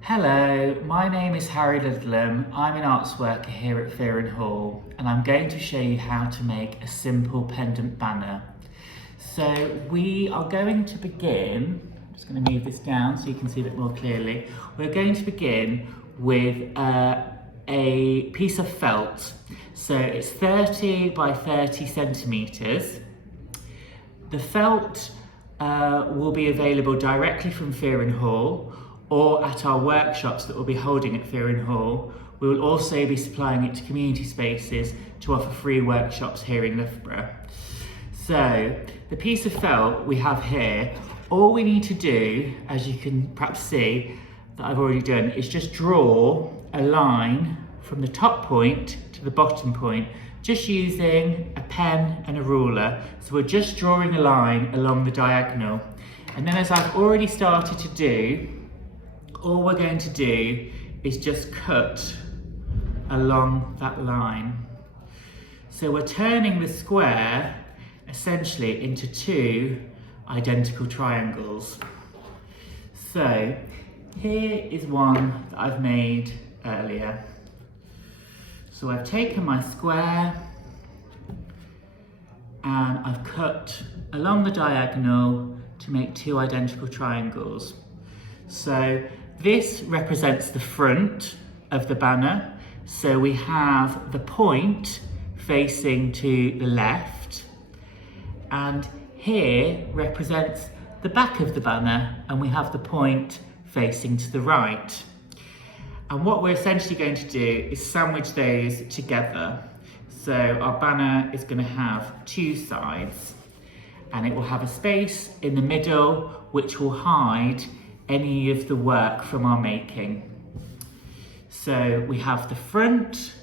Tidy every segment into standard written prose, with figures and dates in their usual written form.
Hello, my name is Harry Ludlam. I'm an arts worker here at Fearon Hall and I'm going to show you how to make a simple pendant banner. So we are going to begin, I'm just going to move this down so you can see a bit more clearly. We're going to begin with a piece of felt. So it's 30 by 30 centimetres. The felt will be available directly from Fearon Hall or at our workshops that we'll be holding at Fearon Hall. We will also be supplying it to community spaces to offer free workshops here in Loughborough. So the piece of felt we have here, all we need to do, as you can perhaps see that I've already done, is just draw a line from the top point to the bottom point, just using a pen and a ruler. So we're just drawing a line along the diagonal. And then, as I've already started to do, all we're going to do is just cut along that line. So we're turning the square essentially into two identical triangles. So here is one that I've made earlier. So I've taken my square and I've cut along the diagonal to make two identical triangles. So this represents the front of the banner. So we have the point facing to the left, and here represents the back of the banner, and we have the point facing to the right. And what we're essentially going to do is sandwich those together. So our banner is going to have two sides, and it will have a space in the middle which will hide any of the work from our making. So we have the front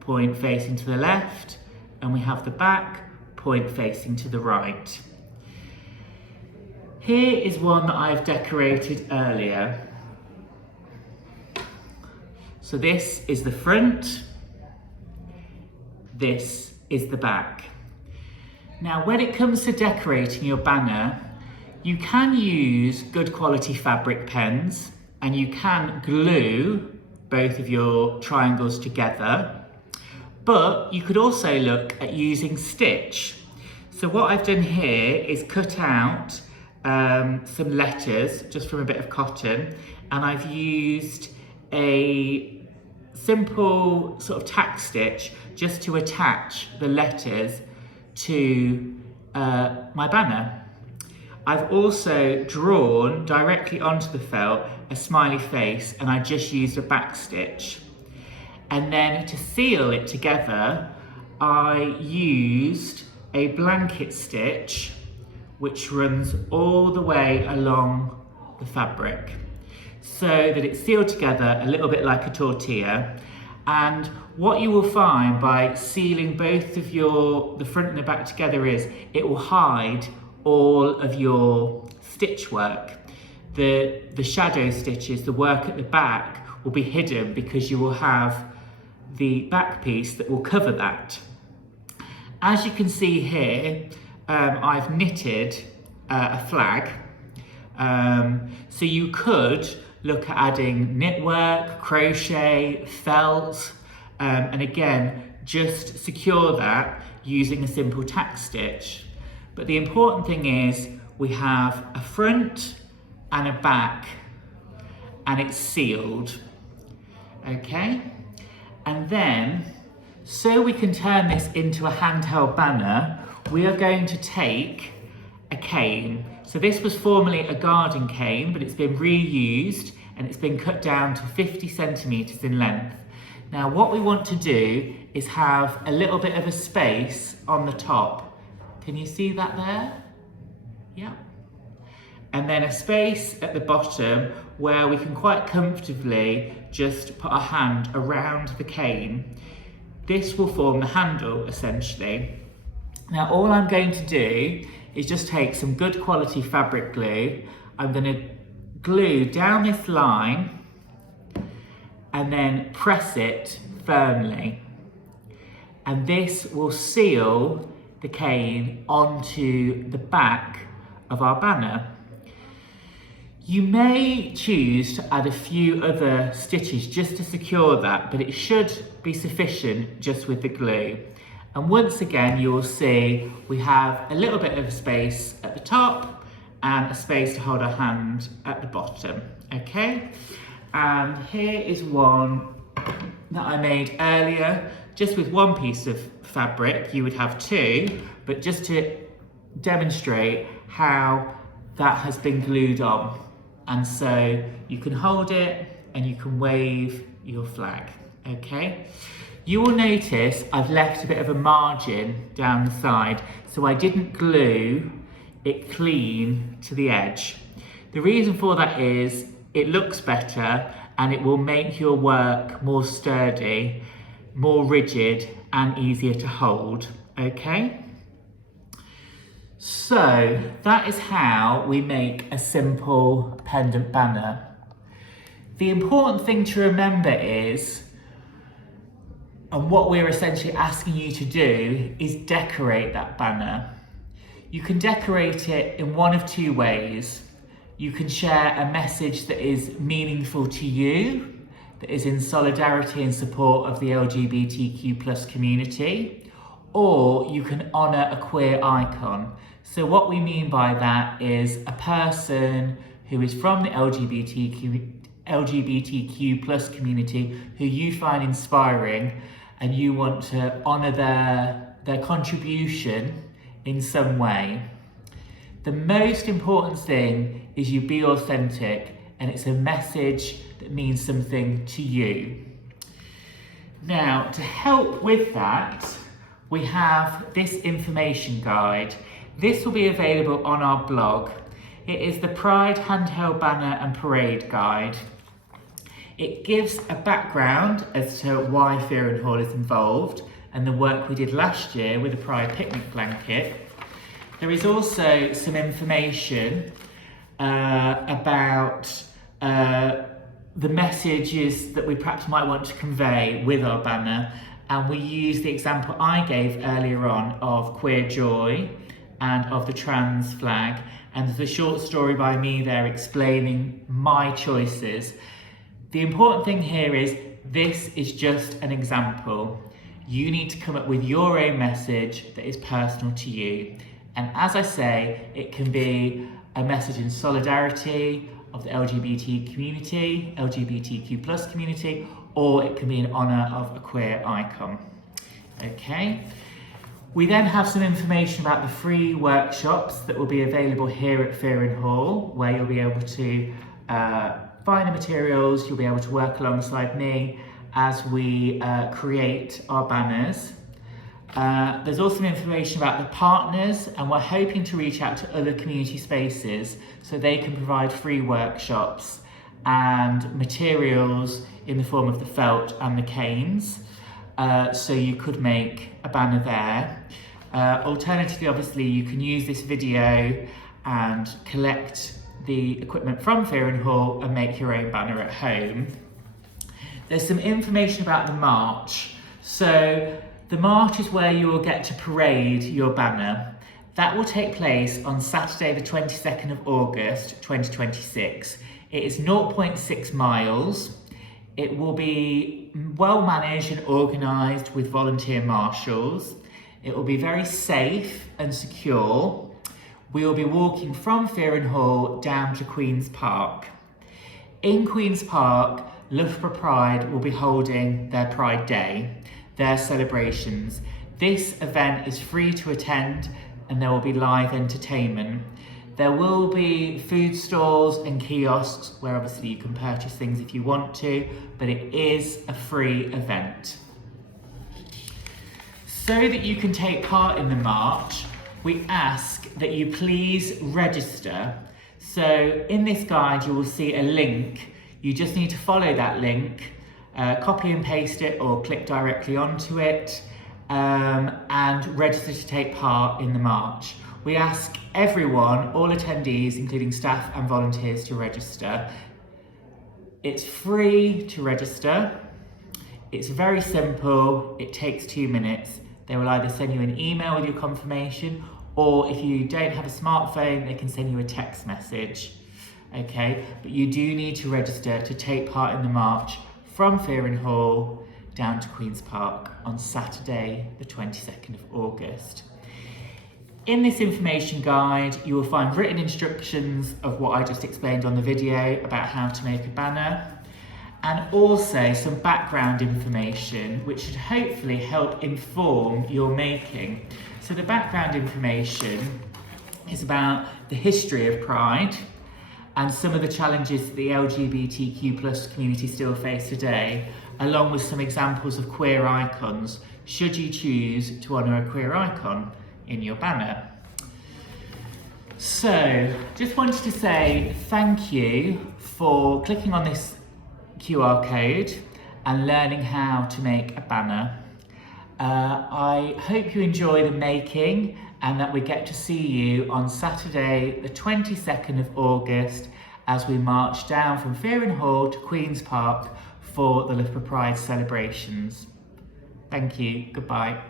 point facing to the left, and we have the back point facing to the right. Here is one that I've decorated earlier. So this is the front, this is the back. Now, when it comes to decorating your banner, you can use good quality fabric pens and you can glue both of your triangles together, but you could also look at using stitch. So what I've done here is cut out some letters just from a bit of cotton, and I've used a simple sort of tack stitch just to attach the letters to my banner. I've also drawn directly onto the felt a smiley face, and I just used a back stitch. And then to seal it together, I used a blanket stitch which runs all the way along the fabric so that it's sealed together a little bit like a tortilla. And what you will find by sealing both of the front and the back together is it will hide all of your stitch work. The shadow stitches, the work at the back, will be hidden because you will have the back piece that will cover that. As you can see here, I've knitted a flag. So you could look at adding knitwork, crochet, felt, and again, just secure that using a simple tack stitch. But the important thing is we have a front and a back, and it's sealed, okay? And then, so we can turn this into a handheld banner, we are going to take a cane. So this was formerly a garden cane, but it's been reused and it's been cut down to 50 centimetres in length. Now what we want to do is have a little bit of a space on the top. Can you see that there? Yeah. And then a space at the bottom where we can quite comfortably just put our hand around the cane. This will form the handle, essentially. Now, all I'm going to do is just take some good quality fabric glue. I'm going to glue down this line and then press it firmly. And this will seal the cane onto the back of our banner. You may choose to add a few other stitches just to secure that, but it should be sufficient just with the glue. And once again, you will see we have a little bit of space at the top and a space to hold our hand at the bottom, okay? And here is one that I made earlier, just with one piece of fabric. You would have two, but just to demonstrate how that has been glued on. And so you can hold it and you can wave your flag, okay? You will notice I've left a bit of a margin down the side, so I didn't glue it clean to the edge. The reason for that is it looks better and it will make your work more sturdy, more rigid and easier to hold, okay? So that is how we make a simple pendant banner. The important thing to remember is, and what we're essentially asking you to do, is decorate that banner. You can decorate it in one of two ways. You can share a message that is meaningful to you, that is in solidarity and support of the LGBTQ+ community, or you can honour a queer icon. So what we mean by that is a person who is from the LGBTQ+ community who you find inspiring and you want to honour their contribution in some way. The most important thing is you be authentic and it's a message that means something to you. Now, to help with that, we have this information guide. This will be available on our blog. It is the Pride Handheld Banner and Parade Guide. It gives a background as to why Fearing Hall is involved and the work we did last year with the Pride picnic blanket. There is also some information about the messages that we perhaps might want to convey with our banner, and we use the example I gave earlier on of queer joy and of the trans flag, and there's a short story by me there explaining my choices. The important thing here is this is just an example. You need to come up with your own message that is personal to you. And as I say, it can be a message in solidarity of the LGBTQ community, or it can be in honour of a queer icon. Okay. We then have some information about the free workshops that will be available here at Fearing Hall, where you'll be able to find the materials, you'll be able to work alongside me as we create our banners. There's also information about the partners, and we're hoping to reach out to other community spaces so they can provide free workshops and materials in the form of the felt and the canes. So you could make a banner there. Alternatively, obviously, you can use this video and collect the equipment from Fearing Hall and make your own banner at home. There's some information about the march. So the march is where you will get to parade your banner. That will take place on Saturday the 22nd of August 2026. It is 0.6 miles. It will be well managed and organised with volunteer marshals. It will be very safe and secure. We will be walking from Fearing Hall down to Queen's Park. In Queen's Park, Loughborough Pride will be holding their Pride Day, their celebrations. This event is free to attend and there will be live entertainment. There will be food stalls and kiosks where obviously you can purchase things if you want to, but it is a free event. So that you can take part in the march, we ask that you please register. So in this guide you will see a link. You just need to follow that link, copy and paste it or click directly onto it, and register to take part in the march. We ask everyone, all attendees, including staff and volunteers, to register. It's free to register. It's very simple. It takes 2 minutes. They will either send you an email with your confirmation, or if you don't have a smartphone, they can send you a text message. okay? But you do need to register to take part in the march from Fearing Hall down to Queen's Park on Saturday, the 22nd of August. In this information guide, you will find written instructions of what I just explained on the video about how to make a banner, and also some background information which should hopefully help inform your making. So the background information is about the history of Pride and some of the challenges that the LGBTQ+ community still face today, along with some examples of queer icons, should you choose to honour a queer icon in your banner. So, just wanted to say thank you for clicking on this QR code and learning how to make a banner. I hope you enjoy the making and that we get to see you on Saturday the 22nd of August as we march down from Fearing Hall to Queen's Park for the Loughborough Pride celebrations. Thank you, goodbye.